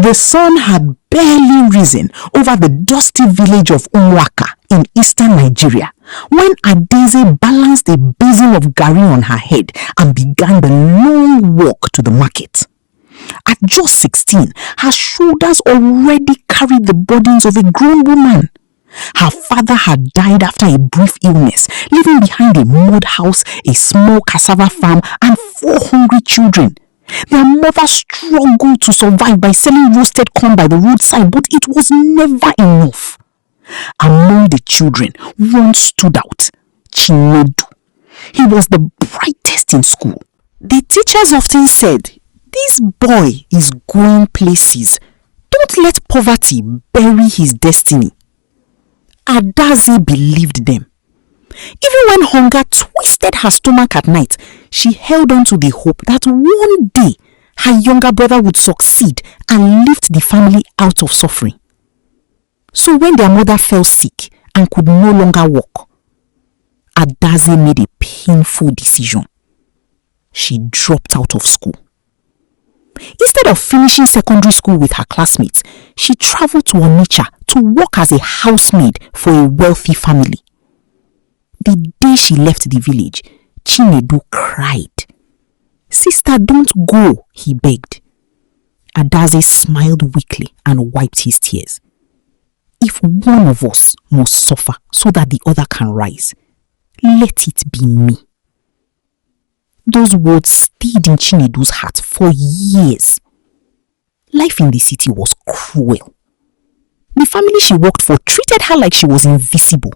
The sun had barely risen over the dusty village of Umuaka in eastern Nigeria when Adaeze balanced a basin of garri on her head and began the long walk to the market. At just 16, her shoulders already carried the burdens of a grown woman. Her father had died after a brief illness, leaving behind a mud house, a small cassava farm, and 4 hungry children. Their mother struggled to survive by selling roasted corn by the roadside, but it was never enough. Among the children, one stood out, Chinedu. He was the brightest in school. The teachers often said, "This boy is going places. Don't let poverty bury his destiny." Adaeze believed them. Even when hunger twisted her stomach at night, she held on to the hope that one day her younger brother would succeed and lift the family out of suffering. So when their mother fell sick and could no longer walk, Adaeze made a painful decision. She dropped out of school. Instead of finishing secondary school with her classmates, she traveled to Onitsha to work as a housemaid for a wealthy family. The day she left the village, Chinedu cried. "Sister, don't go," he begged. Adaeze smiled weakly and wiped his tears. "If one of us must suffer so that the other can rise, let it be me." Those words stayed in Chinedu's heart for years. Life in the city was cruel. The family she worked for treated her like she was invisible.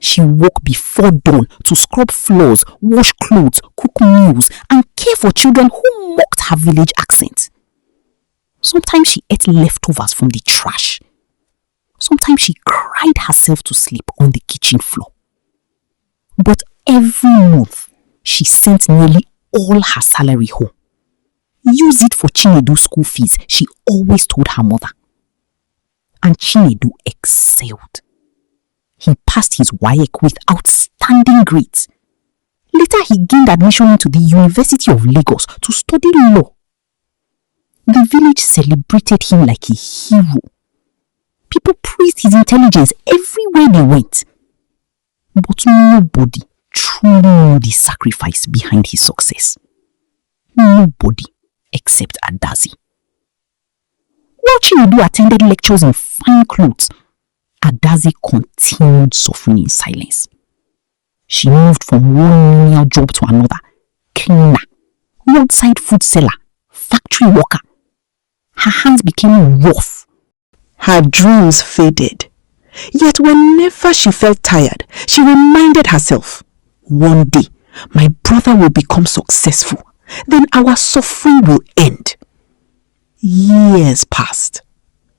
She woke before dawn to scrub floors, wash clothes, cook meals, and care for children who mocked her village accent. Sometimes she ate leftovers from the trash. Sometimes she cried herself to sleep on the kitchen floor. But every month, she sent nearly all her salary home. "Use it for Chinedu's school fees," she always told her mother. And Chinedu excelled. He passed his WAEC with outstanding grades. Later, he gained admission into the University of Lagos to study law. The village celebrated him like a hero. People praised his intelligence everywhere they went. But nobody truly knew the sacrifice behind his success. Nobody except Adaeze. While Chinedu attended lectures in fine clothes, Adaeze continued suffering in silence. She moved from one menial job to another: cleaner, roadside food seller, factory worker. Her hands became rough. Her dreams faded. Yet whenever she felt tired, she reminded herself, "One day, my brother will become successful. Then our suffering will end." Years passed.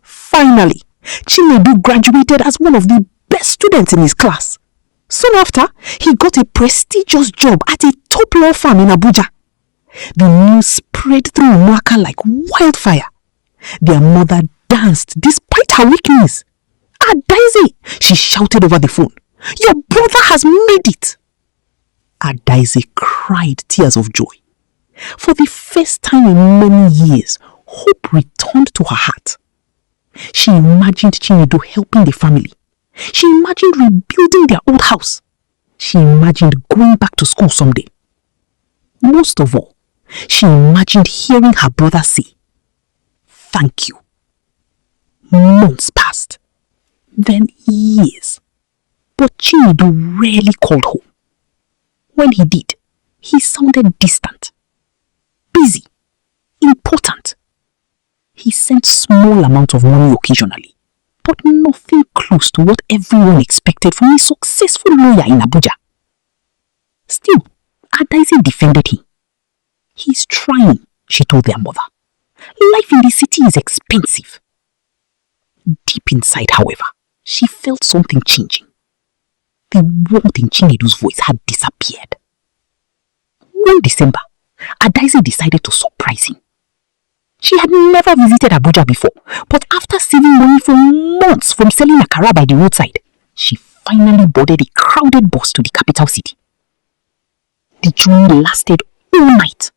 Finally, Chinedu graduated as one of the best students in his class. Soon after, he got a prestigious job at a top law firm in Abuja. The news spread through Umuaka like wildfire. Their mother danced despite her weakness. "Adaeze," she shouted over the phone, "your brother has made it." Adaeze cried tears of joy. For the first time in many years, hope returned to her heart. She imagined Chinedu helping the family. She imagined rebuilding their old house. She imagined going back to school someday. Most of all, she imagined hearing her brother say, "Thank you." Months passed, then years. But Chinedu rarely called home. When he did, he sounded distant, busy, important. He sent small amounts of money occasionally, but nothing close to what everyone expected from a successful lawyer in Abuja. Still, Adaeze defended him. "He's trying," she told their mother. "Life in the city is expensive." Deep inside, however, she felt something changing. The warmth in Chinedu's voice had disappeared. One December, Adaeze decided to surprise him. She had never visited Abuja before, but after saving money for months from selling akara by the roadside, she finally boarded a crowded bus to the capital city. The journey lasted all night.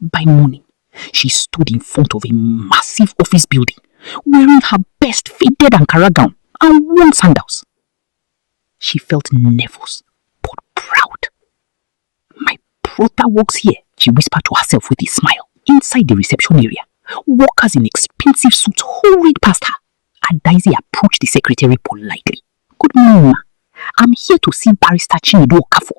By morning, She stood in front of a massive office building, wearing her best faded Ankara gown and worn sandals. She felt nervous, but proud. My brother works here, she whispered to herself with a smile. Inside the reception area, workers in expensive suits hurried past her. Adaeze approached the secretary politely. Good morning, ma. I'm here to see Barrister Chinedu Okafo.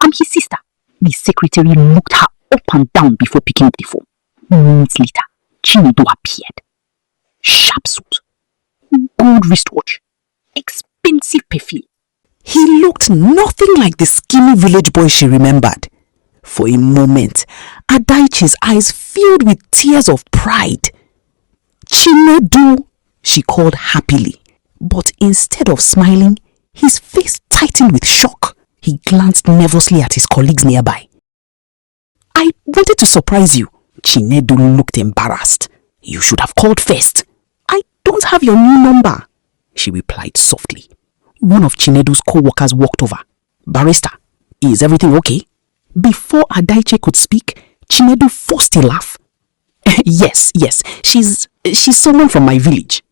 I'm his sister. The secretary looked her up and down before picking up the phone. Minutes later, Chinedu appeared. Sharp suit, gold wristwatch, expensive perfume. He looked nothing like the skinny village boy she remembered. For a moment, Adaeche's eyes filled with tears of pride. Chinedu, she called happily. But instead of smiling, his face tightened with shock. He glanced nervously at his colleagues nearby. I wanted to surprise you. Chinedu looked embarrassed. You should have called first. I don't have your new number, she replied softly. One of Chinedu's co-workers walked over. Barrister, is everything okay? Before Adaeche could speak, Chinedu forced a laugh. Yes, she's someone from my village.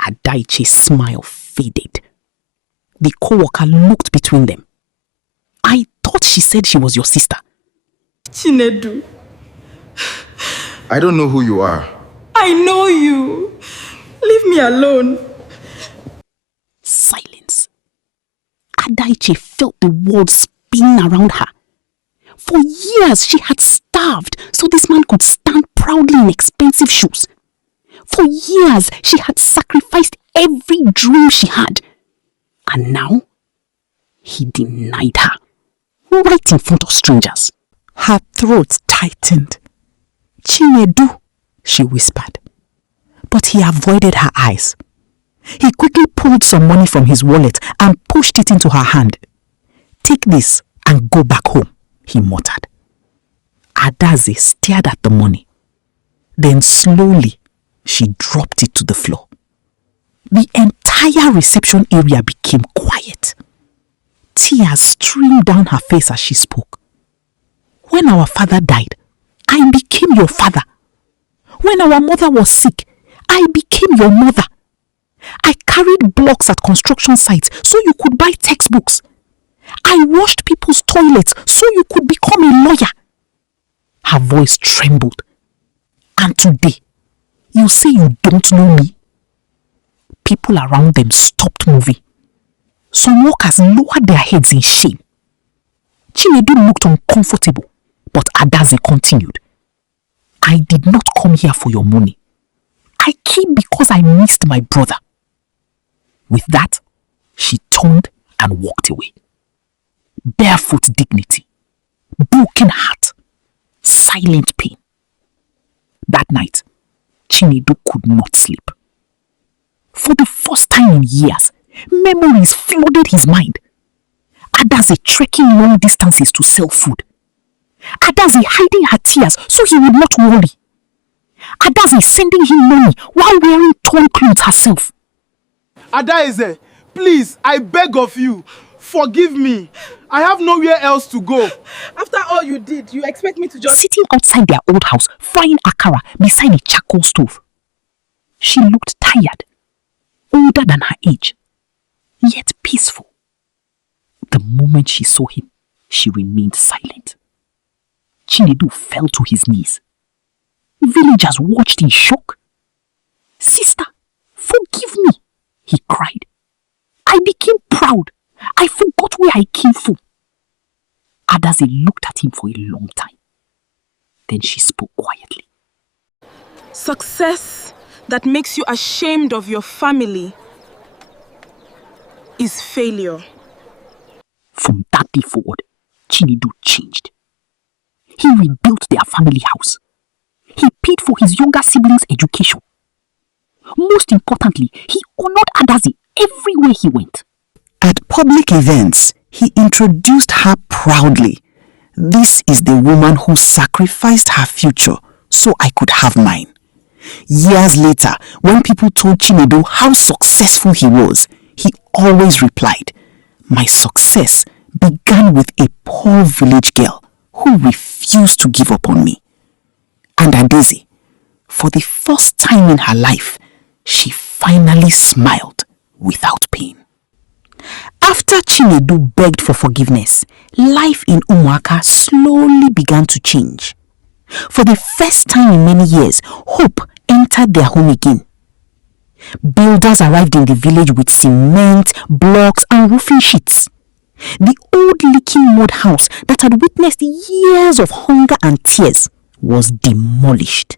Adaeche's smile faded. The co-worker looked between them. I thought she said she was your sister. Chinedu. I don't know who you are. I know you. Leave me alone. Silence. Adaeche felt the world spin around her. For years she had starved so this man could stand proudly in expensive shoes. For years she had sacrificed every dream she had. And now, he denied her, right in front of strangers. Her throat tightened. Chinedu, she whispered. But he avoided her eyes. He quickly pulled some money from his wallet and pushed it into her hand. Take this and go back home, he muttered. Adaeze stared at the money. Then slowly, she dropped it to the floor. The entire reception area became quiet. Tears streamed down her face as she spoke. When our father died, I became your father. When our mother was sick, I became your mother. I carried blocks at construction sites so you could buy textbooks. I washed people's toilets so you could become a lawyer. Her voice trembled. And today, you say you don't know me? People around them stopped moving. Some workers lowered their heads in shame. Chinedu looked uncomfortable, but Adaeze continued. I did not come here for your money. I came because I missed my brother. With that, she turned and walked away. Barefoot dignity, broken heart, silent pain. That night, Chinedu could not sleep. For the first time in years, memories flooded his mind. Adaeze trekking long distances to sell food. Adaeze hiding her tears so he would not worry. Adaeze sending him money while wearing torn clothes herself. Adaeze, please, I beg of you, forgive me. I have nowhere else to go. After all you did, you expect me to just... Sitting outside their old house, frying akara beside a charcoal stove. She looked tired, older than her age, yet peaceful. The moment she saw him, she remained silent. Chinedu fell to his knees. Villagers watched in shock. Sister, forgive me, he cried. I became proud. I forgot where I came from. Adaeze looked at him for a long time. Then she spoke quietly. Success that makes you ashamed of your family is failure. From that day forward, Chinedu changed. He rebuilt their family house. He paid for his younger siblings' education. Most importantly, he honored Adaeze everywhere he went. At public events, he introduced her proudly. This is the woman who sacrificed her future so I could have mine. Years later, when people told Chinedu how successful he was, he always replied, my success began with a poor village girl who refused to give up on me. And Adaeze, for the first time in her life, she finally smiled without pain. After Chinedu begged for forgiveness, life in Umuaka slowly began to change. For the first time in many years, hope entered their home again. Builders arrived in the village with cement, blocks and roofing sheets. The old leaking mud house that had witnessed years of hunger and tears was demolished.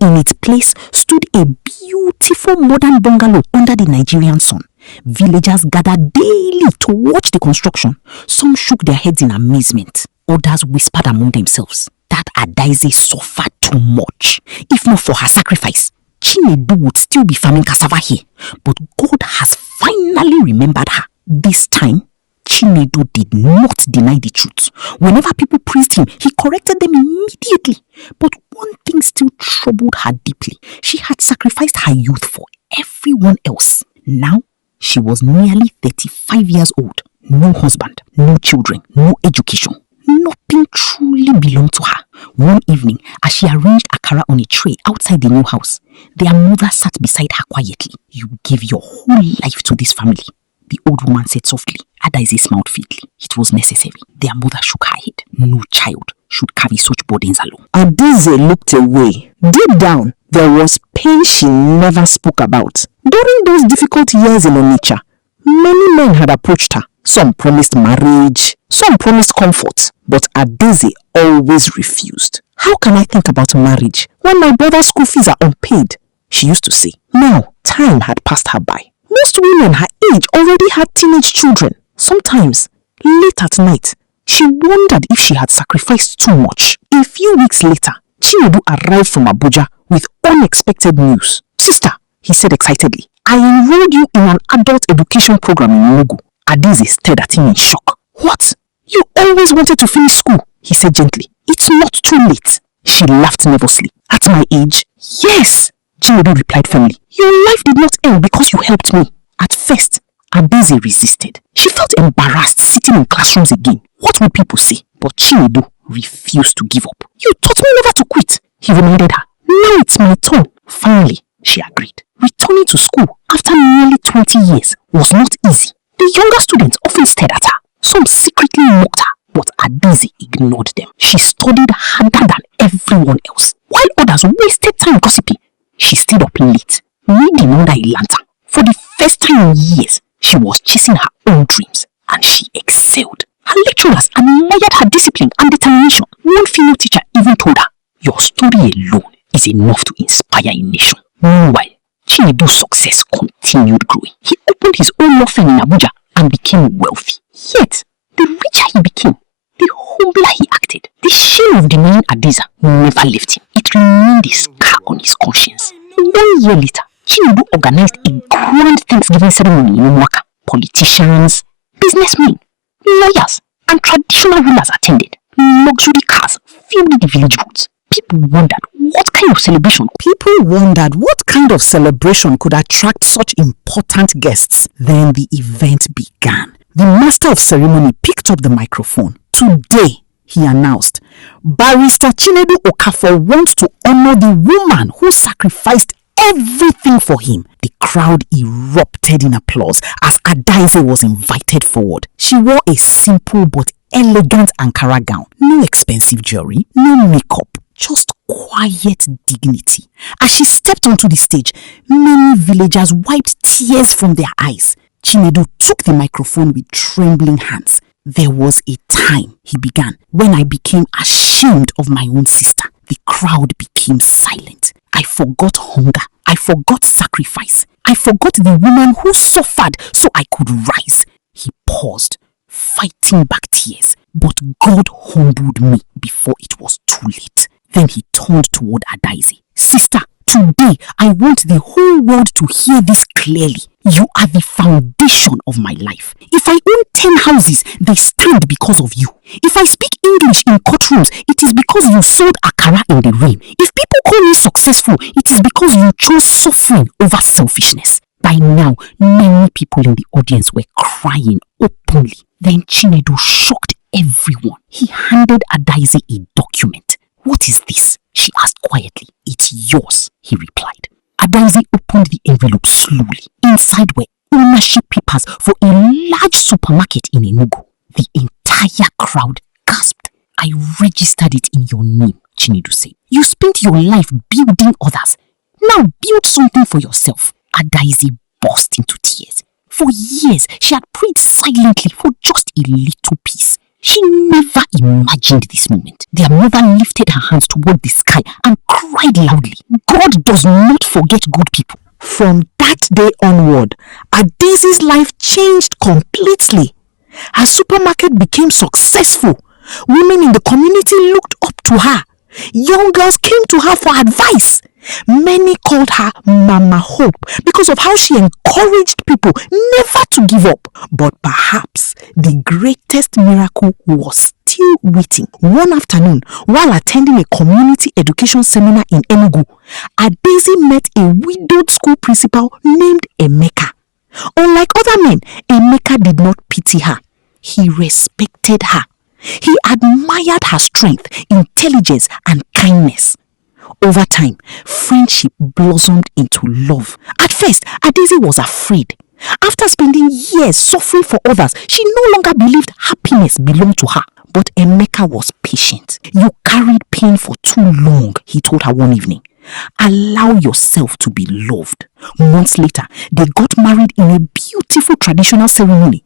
In its place stood a beautiful modern bungalow under the Nigerian sun. Villagers gathered daily to watch the construction. Some shook their heads in amazement. Others whispered among themselves that Adaeze suffered too much. If not for her sacrifice, Chinedu would still be farming cassava here. But God has finally remembered her. This time, Chinedu did not deny the truth. Whenever people praised him, he corrected them immediately. But one thing still troubled her deeply. She had sacrificed her youth for everyone else. Now, she was nearly 35 years old. No husband, no children, no education. Nothing truly belonged to her. One evening, as she arranged akara on a tray outside the new house, their mother sat beside her quietly. "You give your whole life to this family," the old woman said softly. Adaeze smiled faintly. It was necessary. Their mother shook her head. No child should carry such burdens alone. Adaeze looked away. Deep down, there was pain she never spoke about. During those difficult years in Onitsha, many men had approached her. Some promised marriage, some promised comfort, but Adaeze always refused. "How can I think about marriage when my brother's school fees are unpaid?" she used to say. Now, time had passed her by. Most women her age already had teenage children. Sometimes, late at night, she wondered if she had sacrificed too much. A few weeks later, Chinedu arrived from Abuja with unexpected news. "Sister," he said excitedly, "I enrolled you in an adult education program in Enugu." Adaeze stared at him in shock. "What? You always wanted to finish school," he said gently. "It's not too late." She laughed nervously. "At my age?" "Yes," Chinedu replied firmly. "Your life did not end because you helped me." At first, Adaeze resisted. She felt embarrassed sitting in classrooms again. What would people say? But Chinedu refused to give up. "You taught me never to quit," he reminded her. "Now it's my turn." Finally, she agreed. Returning to school after nearly 20 years was not easy. The younger students often stared at her. Some secretly mocked her, but Adaeze ignored them. She studied harder than everyone else, while others wasted time gossiping. She stayed up late, reading under a lantern. For the first time in years, she was chasing her own dreams, and she excelled. Her lecturers admired her discipline and determination. One female teacher even told her, "Your story alone is enough to inspire a nation." Meanwhile, Chinedu's success continued growing. He opened his own law firm in Abuja and became wealthy. Yet, the richer he became, the humbler he acted. The shame of denying Adaeze never left him. It remained a scar on his conscience. 1 year later, Chinedu organized a grand Thanksgiving ceremony in Umuaka. Politicians, businessmen, lawyers, and traditional rulers attended. Luxury cars filled the village roads. People wondered what kind of celebration could attract such important guests. Then the event began. The master of ceremony picked up the microphone. "Today," he announced, "Barrister Chinedu Okafor wants to honor the woman who sacrificed everything for him." The crowd erupted in applause as Adaeze was invited forward. She wore a simple but elegant Ankara gown. No expensive jewelry, no makeup, just quiet dignity. As she stepped onto the stage, many villagers wiped tears from their eyes. Chinedu took the microphone with trembling hands. "There was a time," he began, "when I became ashamed of my own sister. The crowd became silent. I forgot hunger. I forgot sacrifice. I forgot the woman who suffered so I could rise." He paused, fighting back tears. But God humbled me before it was too late. Then he turned toward Adaeze. "Sister, today I want the whole world to hear this clearly. You are the foundation of my life. If I own 10 houses, they stand because of you. If I speak English in courtrooms, it is because you sold akara in the rain. If people call me successful, it is because you chose suffering over selfishness." By now, many people in the audience were crying openly. Then Chinedu shocked everyone. He handed Adaeze a document. "What is this?" she asked quietly. It's yours, he replied. Adaeze opened the envelope slowly. Inside were ownership papers for a large supermarket in Enugu. The entire crowd gasped. I registered it in your name, Chinedu said. You spent your life building others. Now build something for yourself. Adaeze burst into tears. For years, she had prayed silently for just a little peace. She never imagined this moment. Their mother lifted her hands toward the sky and cried loudly. God does not forget good people. From that day onward, Adaeze's life changed completely. Her supermarket became successful. Women in the community looked up to her. Young girls came to her for advice. Many called her Mama Hope because of how she encouraged people never to give up. But perhaps the greatest miracle was still waiting. One afternoon, while attending a community education seminar in Enugu, Adaeze met a widowed school principal named Emeka. Unlike other men, Emeka did not pity her. He respected her. He admired her strength, intelligence, and kindness. Over time, friendship blossomed into love. At first, Adaeze was afraid. After spending years suffering for others, she no longer believed happiness belonged to her. But Emeka was patient. You carried pain for too long, he told her one evening. Allow yourself to be loved. Months later, they got married in a beautiful traditional ceremony.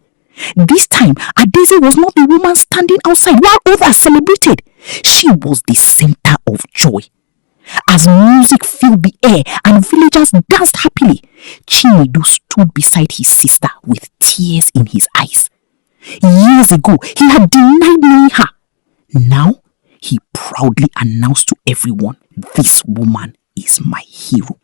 This time, Adaeze was not the woman standing outside while others celebrated. She was the center of joy. As music filled the air and villagers danced happily, Chinedu stood beside his sister with tears in his eyes. Years ago, he had denied knowing her. Now, he proudly announced to everyone, "This woman is my hero."